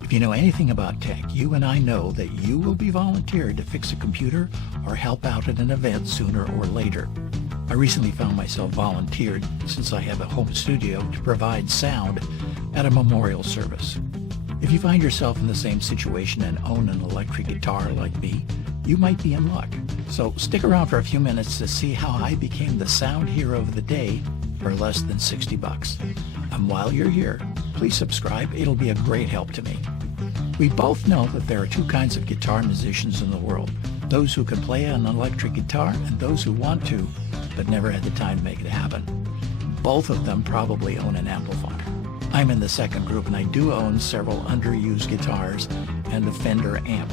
If you know anything about tech, you and I know that you will be volunteered to fix a computer or help out at an event sooner or later. I recently found myself volunteered, since I have a home studio, to provide sound at a memorial service. If you find yourself in the same situation and own an electric guitar like me, you might be in luck. So stick around for a few minutes to see how I became the sound hero of the day for less than $60. And while you're here, please subscribe. It'll be a great help to me. We both know that there are two kinds of guitar musicians in the world: those who can play an electric guitar and those who want to, but never had the time to make it happen. Both of them probably own an amplifier. I'm in the second group, and I do own several underused guitars and a Fender amp.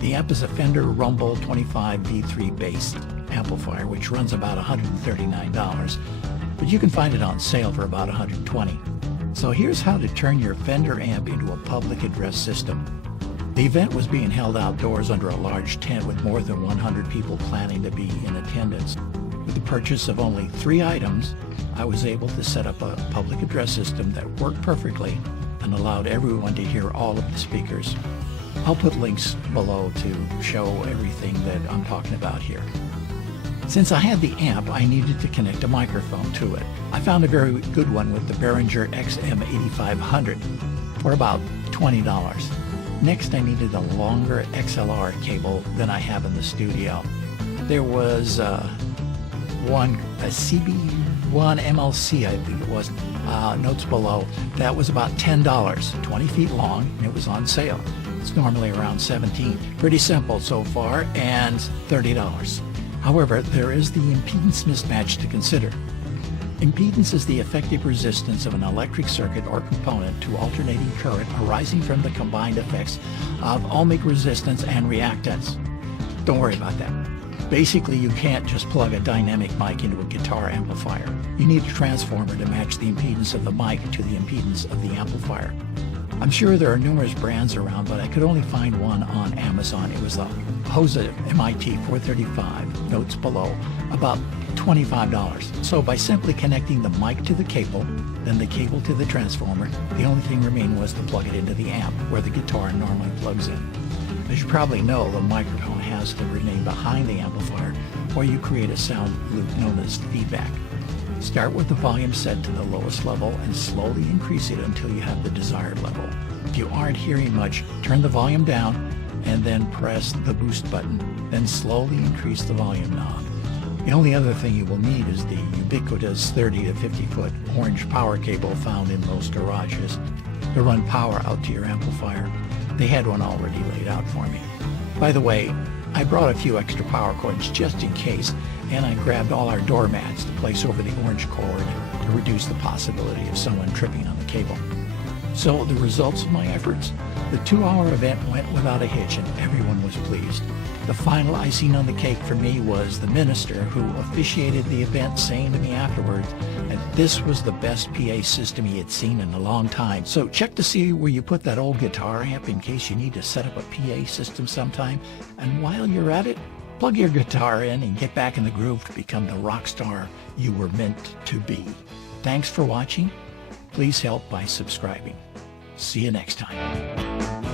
The amp is a Fender Rumble 25 V3 bass amplifier, which runs about $139, but you can find it on sale for about $120. So here's how to turn your Fender amp into a public address system. The event was being held outdoors under a large tent with more than 100 people planning to be in attendance. With the purchase of only 3 items, I was able to set up a public address system that worked perfectly and allowed everyone to hear all of the speakers. I'll put links below to show everything that I'm talking about here. Since I had the amp, I needed to connect a microphone to it. I found a very good one with the Behringer XM8500 for about $20. Next, I needed a longer XLR cable than I have in the studio. There was a CB1 MLC, I think it was, notes below. That was about $10, 20 feet long, and it was on sale. It's normally around $17. Pretty simple so far, and $30. However, there is the impedance mismatch to consider. Impedance is the effective resistance of an electric circuit or component to alternating current arising from the combined effects of ohmic resistance and reactance. Don't worry about that. Basically, you can't just plug a dynamic mic into a guitar amplifier. You need a transformer to match the impedance of the mic to the impedance of the amplifier. I'm sure there are numerous brands around, but I could only find one on Amazon. It was the Hosa MIT 435, notes below, about $25. So by simply connecting the mic to the cable, then the cable to the transformer, the only thing remaining was to plug it into the amp, where the guitar normally plugs in. As you probably know, the microphone has to remain behind the amplifier, or you create a sound loop known as feedback. Start with the volume set to the lowest level and slowly increase it until you have the desired level. If you aren't hearing much, turn the volume down and then press the boost button. Then slowly increase the volume knob. The only other thing you will need is the ubiquitous 30 to 50 foot orange power cable found in most garages to run power out to your amplifier. They had one already laid out for me. By the way, I brought a few extra power cords just in case, and I grabbed all our doormats to place over the orange cord to reduce the possibility of someone tripping on the cable. So the results of my efforts? The 2-hour event went without a hitch and everyone was pleased. The final icing on the cake for me was the minister who officiated the event saying to me afterwards that this was the best PA system he had seen in a long time. So check to see where you put that old guitar amp in case you need to set up a PA system sometime. And while you're at it, plug your guitar in and get back in the groove to become the rock star you were meant to be. Thanks for watching. Please help by subscribing. See you next time.